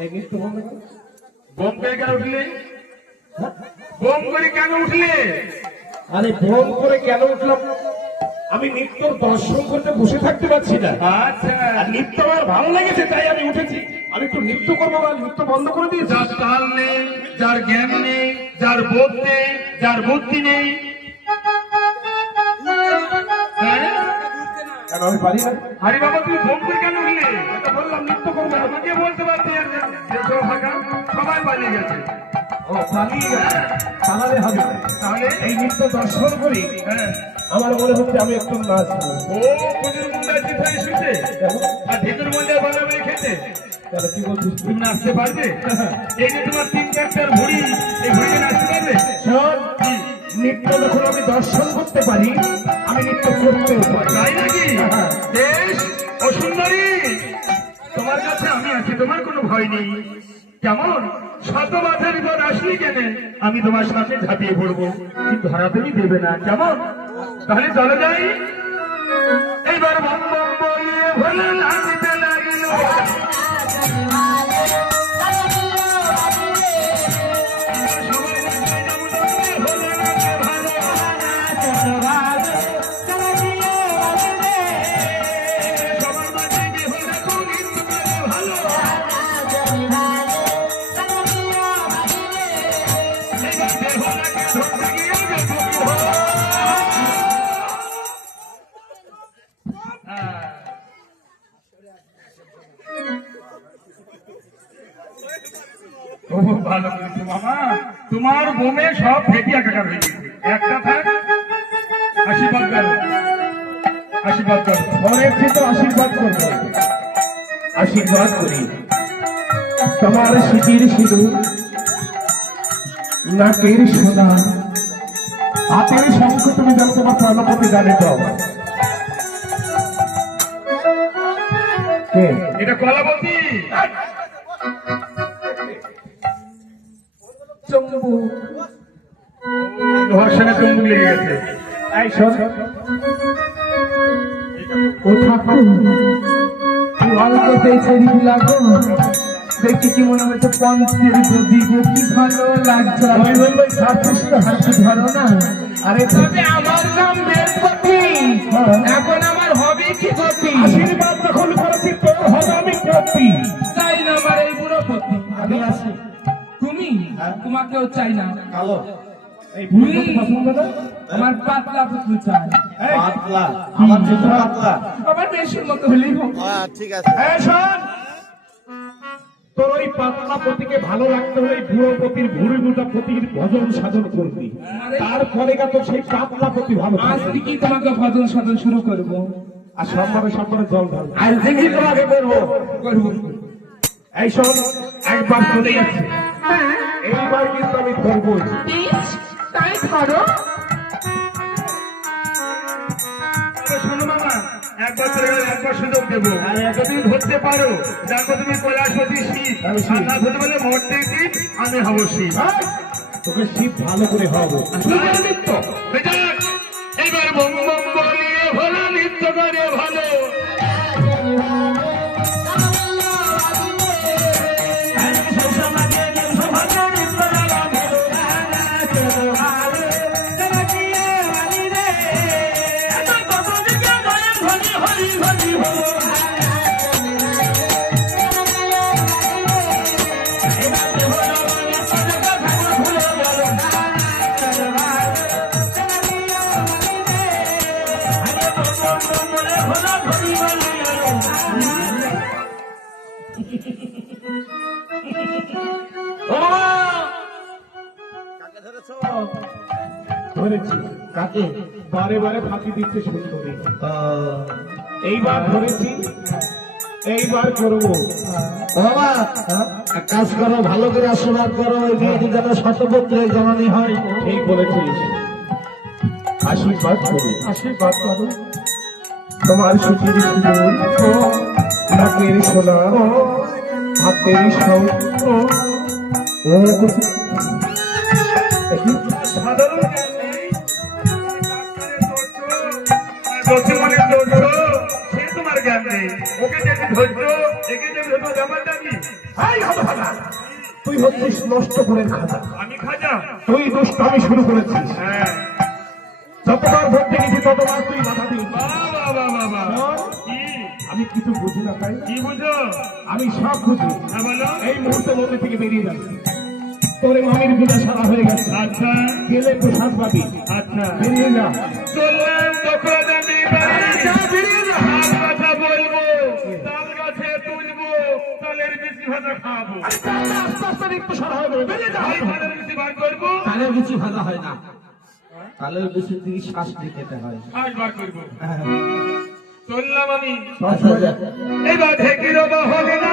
এই নৃত্য বন্ধ করো। বোম করে কেন উঠলে? বোম করে কেন উঠলে? আরে ভ্রম করে কেন উঠলাম? আমি নৃত্য দর্শন করতে বসে থাকতে পারছি না। আচ্ছা, আর নৃত্য আমার ভালো লেগেছে তাই আমি উঠেছি। আমি একটু নৃত্য করবো না, নৃত্য বন্ধ করে দিয়েছি। যার তাল নেই, যার জ্ঞান নেই, যার বোধ নেই, যার বুদ্ধি নেই, হ্যাঁ? কেন আমি পারি না? আরে বাবা, তুমি বোম করে কেন উঠলে? এটা বললাম নৃত্য করবো না। আমাকে বলতে পারছি ফাঁকা সবাই পালিয়ে গেছে। ও পালিয়ে গেছে, পালালে হবে না। তাহলে এই নৃত্য দর্শন করি হ্যাঁ, আমার মনে হচ্ছে আমি একটু নাচবো। ও পুজোর মুন্ডায় চিত হয়ে শুনছে কেন? আর ভিতর মন্ডায় বানাবে খেতে। কেন কি বলছিস তুই? তুমি নাচতে পারবে? এই যে তোমার 3-4টার ভুড়ি, এই ভুড়িতে নাচতে পারবে? শোন, নৃত্য যখন আমি দর্শন করতে পারি আমি নৃত্য করতেও পারি। তাই নাকি? হ্যাঁ। বেশ, ও সুন্দরী, তোমার কাছে আমি আছি, তোমার কোনো ভয় নেই। কেমন শত বাধার বিপদ আসলি কেন আমি তোমার সাথে ঝাঁপিয়ে পড়বো, কিন্তু ধরা তুমি দেবে না। কেমন? তাহলে চলো যাই। এইবার বম বম বলিয়ে ভোলে নাচতে লাগিল। ভালো করেছো মামা, তোমার বোমে সব ফেটে একাকার হয়ে গেছে। একটা থাক, আশীর্বাদ করো, আশীর্বাদ করো। ঘরের থেকে আশীর্বাদ করবো, আশীর্বাদ করি। তোমার সিটির সিঁদুর, নাকের সোনা, হাতের শঙ্খ তুমি যেন তোমার প্রাণপতি জানে তো। কে? এটা কলাবতী। চম্বুক। লোহার সঙ্গে চুম্বক লেগে গেছে। এই শোন, ও ঠাকুর, তুই অল্পতেই ছেড়ি লাগো, দেখি কি মনে হচ্ছে পঞ্চের গদি গো, কি ভালো লাগছে। আমি বলবো ছাড়ছিস তো, হাসি ধরো না। আরে তবে আমার নাম বেলপতি, এখন আমার হবে কি গতি? আশীর্বাদ যখন করেছি তোর হবে আমি পতি। চাই না আমার এই বুড়ো পতি। আমি আসি। তুমি তোমাকেও চাই না, কালো এই বুড়ি পছন্দ না? আমার পাতলা পুতলু চাই। পাতলা, আমার জন্য পাতলা। আমার বেশির মতো হলেই হোক। ঠিক আছে। এই শোন, তোর ওই পাতলা পতিকে ভালো রাখতে হলে এই বুড়ো পতির ভুড়ি দুটা পতির ভজন সাধন করবি, তারপরে তো সেই পাতলা পতি ভালো আজ থাকবে। থেকে তোমাকে ভজন সাধন শুরু করবো। আর সম্মানে সম্মানে জল ঢালবো। আজ থেকে তোমাকে করবো। এই শোন, একবার চলে যাচ্ছে, এইবার কিন্তু আমি করবো। তাই করো। তবে শোনো মামা, একবার চলে গেলে একবার সুযোগ দেবো। যদি ধরতে পারো, দেখো তুমি কৈলাসপতি শিব, আমি শিব। আর না ধরতে পারলে মরতে শিব, আমি হবো শিব। তোকে শিব ভালো করে হবে। এইবার বম বম বলিয়ে ভালো নৃত্য করে ভালো। ধরেছি কাকে? বারে বারে ফাঁকি দিচ্ছে সুন্দরী। এইবার ধরেছি, এইবার করবো। বাবা এক কাজ করো, ভালো করে আশীর্বাদ করো, ওই মেয়েটি যেন শতপুত্রের জননী হয়। ঠিক বলেছিস, আশীর্বাদ করি, আশীর্বাদ করো। তোমার সুচির সুন্দর, নাকের সোনা, হাতের সৌ, সাধারণ জ্ঞান নেই, ডাক্তারের দর্শন, দর্শনের দর্শন, সে তোমার জ্ঞান নেই। ওকে যদি ধৈর্য, একে যদি ধৈর্য ব্যাপারটা কি? এই হতভাগা, তুই হচ্ছিস নষ্ট করে খাজা। আমি খাজা? তুই দুষ্টামি শুরু করেছিস। হ্যাঁ। যতবার ভোট দেখেছি ততবার তুই বাধা দিয়েছিস। বাবা কি? আমি কিছু বুঝি না তাই না? কি বুঝো? আমি সব বুঝি। হ্যাঁ বলো। এই মুহূর্তে মধ্যে থেকে বেরিয়ে যাচ্ছে। তোর এই মামির পূজা সারা হয়ে গেছে। আচ্ছা গেলে প্রসাদ পাবি। আচ্ছা। বেরিয়ে যা। চললাম তখন আমি বাড়ি। যা, বেরিয়ে যা। তাল কথা বলবো, তাল গাছে তুলবো, তালের বেশি ভাজা খাবো। আস্তে আস্তে একটু সারা হবে, বেরিয়ে যা। তাই তালের বেশি বার করবো, তালের বিচি ভাজা হয় না, তালের বিচি দিয়ে শ্বাস দিয়ে খেতে হয়। আজ বার করবো। হ্যাঁ। চললাম আমি। আচ্ছা, যা। এবার ঢেকির বা হবে না,